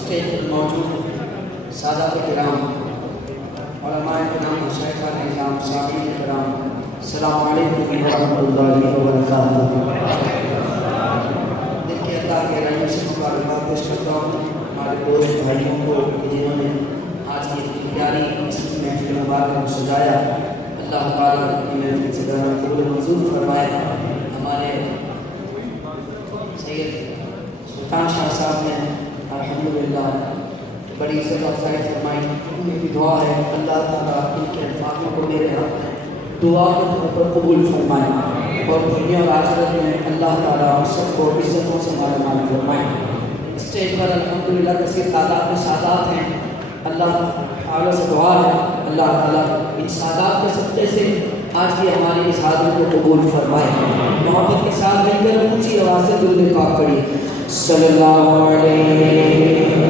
Stage पर मौजूद सादात किराम, उलमाए किराम, मशाइख़ किराम, साथीन किराम, अस्सलामु अलैकुम व रहमतुल्लाहि व बरकातुहू। दिल के अल्लाह के रहम से मुबारकबाद पेश करता हूँ हमारे दोस्त भाइयों को जिन्होंने आज की प्यारी इस महफिल मुबारक को सजाया। अल्लाह ताला की महफिल से कबूल मंजूर फरमाए। हमारे सैयद सुल्तान शाह साहब ने अल्हम्दुलिल्लाह बड़ी इज्जत अफ़ज़ाई फरमाई। उनकी भी दुआ है अल्लाह ताला इनके अल्फाज़ों को मेरे हक़ में दुआ के तौर पर कबूल फरमाए और दुनिया और आखिरत में अल्लाह ताला हम सबको इज्जतों से मालामाल फरमाए। स्टेज पर अल्हम्दुलिल्लाह कसीर तादाद में सादात हैं। अल्लाह ताला से दुआ है अल्लाह ताला इन सादात के सदक़े से आज की हमारी इस हाज़िरी को कबूल फरमाए। मोहब्बत के साथ मिलकर ऊँची आवाज़ से दुरूद पाक पढ़िए। सल्लल्लाहु अलैहि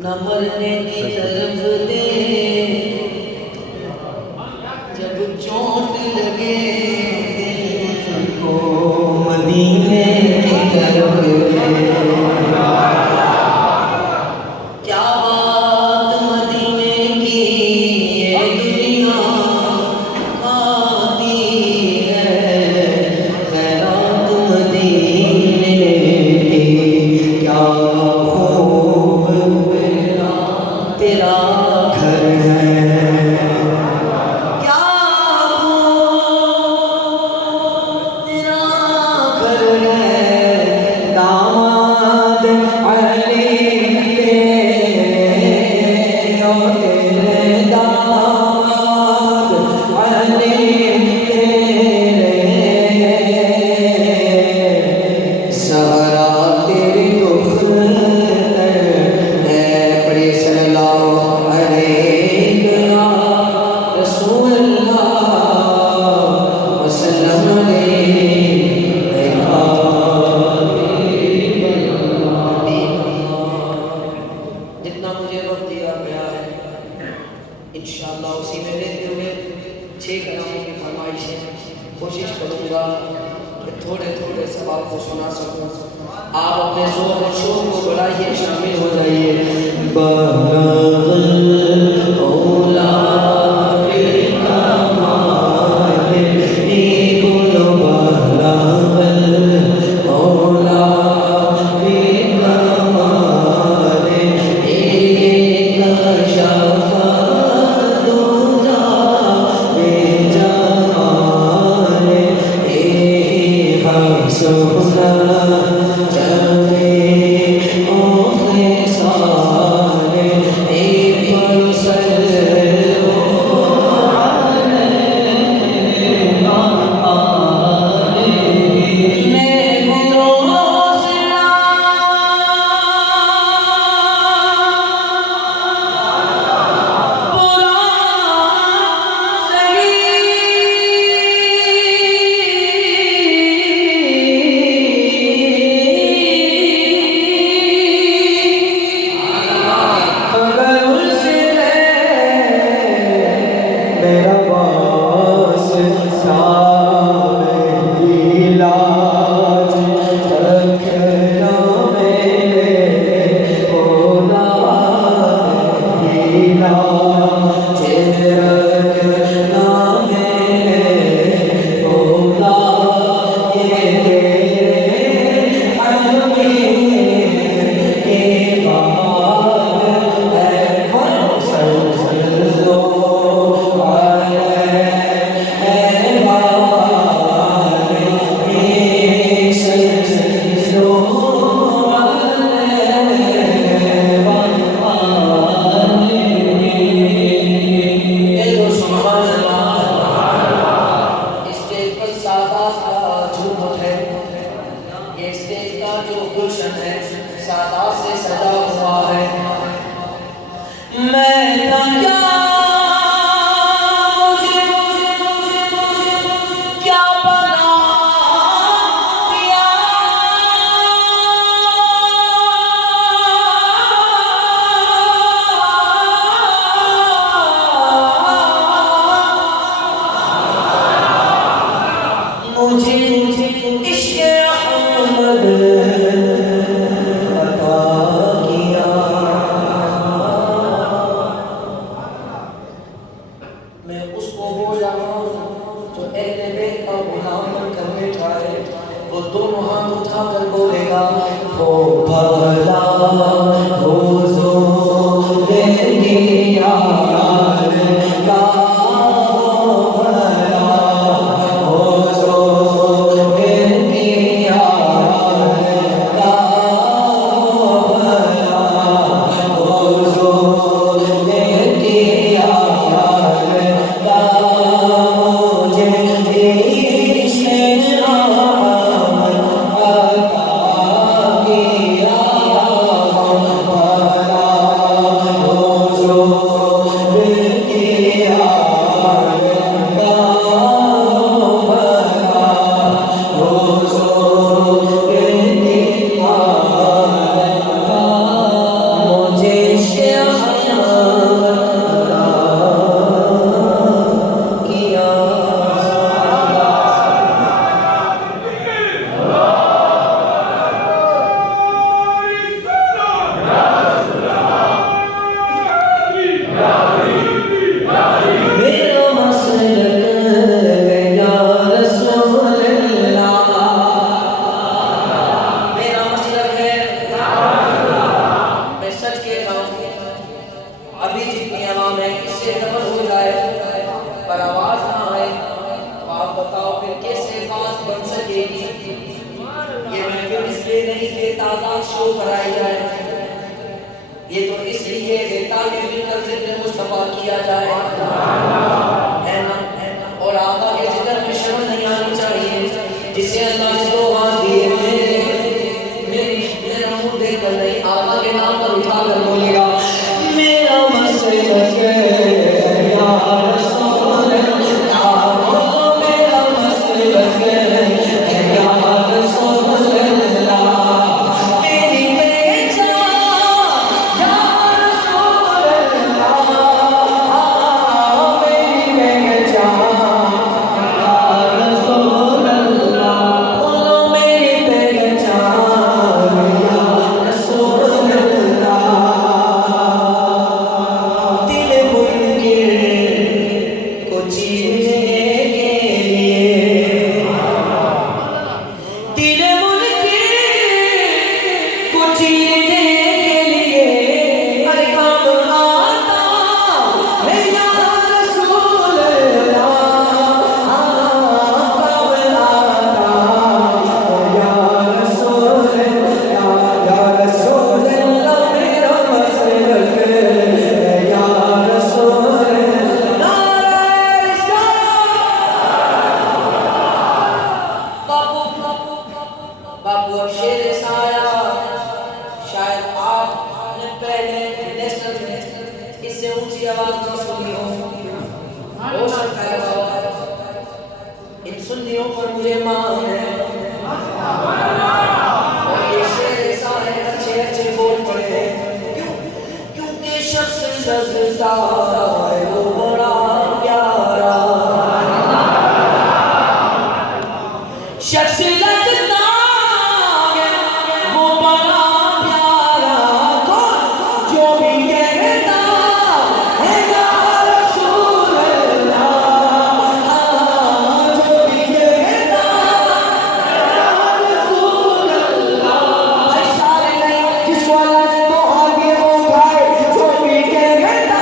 न मरने की तरफ दे, जब चोट लगे दिल को मदीने की तरफ दे। क्या बात मदीने की ये दुनिया आती है, खैरात मदीने की क्या तेरा घर है, क्या तेरा घर है। दामाद अली तेरे दामाद अली तेरे सहारा तेरी इंशाअल्लाह उसी में लेते हुए 6 कलामों की फरमाइश है। कोशिश करूँगा कि थोड़े थोड़े सब आपको सुना सकूँ। आप अपने जोर और शोर को बढ़ाइए, शामिल हो जाइए। Salam उसको बोला जो अहले बैत का गुलाम बनकर बैठा है, वो दोनों हाथ उठाकर बोलेगा ओ भला हुजूर की याद का, ओ भला हुजूर की याद का, ओ भला हुजूर की याद का, मुझे इश्क़ अहमद अता किया, भला हुजूर की याद का, भला हुजूर की याद का, मुझे इश्क़ अहमद अता किया। मेरा मसलक है या रसूल अल्लाह, मेरा मसलक है, मैं सच कहता हूँ, अभी जितनी आवाम है इससे डबल हो जाए पर आवाज ना आए तो आप बताओ फिर कैसे बात बन सकेगी। ये महफिल इसलिए नहीं कि तादाद शो कराई जाए, ये तो इसलिए कि ताकि मिलकर जिक्र मुस्तफा किया जाए, है ना। और आका के जिक्र में शर्म नहीं आनी चाहिए। जिसे अल्लाह ने दो हाथ दिए, मेरा मुंह देखकर नहीं, आका के नाम पर उठाकर बोलेगा मेरा मसलक है या रसूल अल्लाह, मेरा मसलक है या रसूल अल्लाह, तेरी पहचान या रसूल अल्लाह, मेरी पहचान या रसूल अल्लाह, बोलो मेरी पहचान या रसूल अल्लाह। दिल मुनकिर को चीरने के लिए, दिल मुनकिर को चीरने के लिए हर काम आता है या रसूल अल्लाह, काम आता है या रसूल अल्लाह, या रसूल अल्लाह, मेरा मसलक है या रसूल अल्लाह। नारे बापू अब शेर ऐसा आया, शायद आपने पहले नेशनल में इससे ऊंची आवाज में सुनी हो सकता है बाबा। इन सुन्नियों पर मुझे मान है और ये शेर ऐसा है, अच्छे अच्छे बोल पड़े हैं, क्योंकि शख्स लगता है वो बड़ा प्यारा, शख्स लगता है वो बड़ा प्यारा, कौन जो भी कहता है या रसूल अल्लाह, जो भी कहता है या रसूल अल्लाह, भाई सारे नहीं, जिस वाला ने तो आगे वो उठाए, जो भी कहता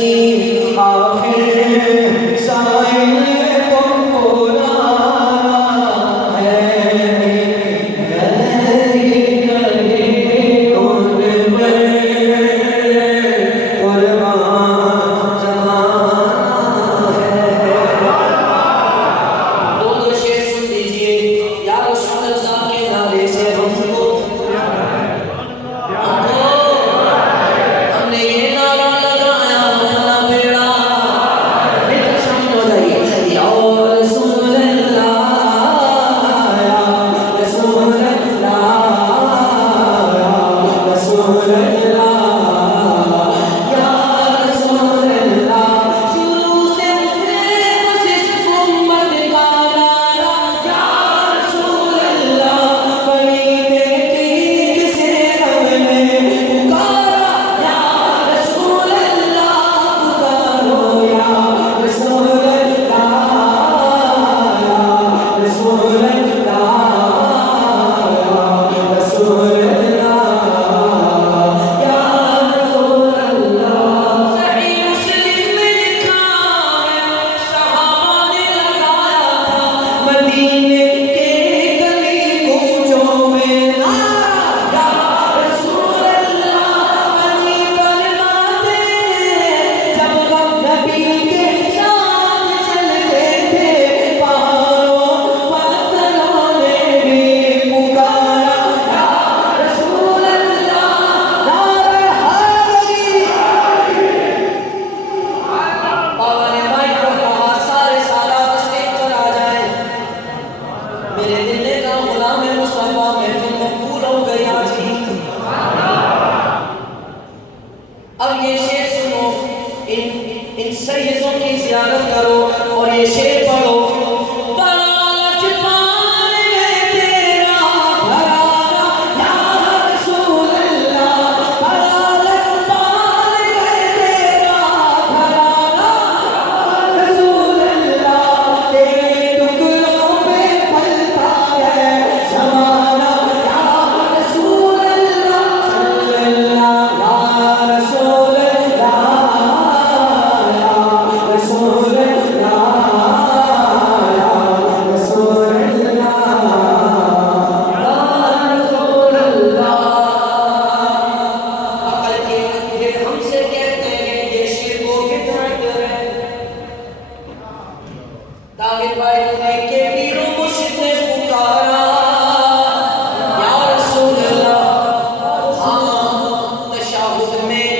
नसीब आखिर साइल तुमको लाना है अब ये शेर सुनो, इन सैयदों की ज़ियारत करो और ये शेर पढ़ो। में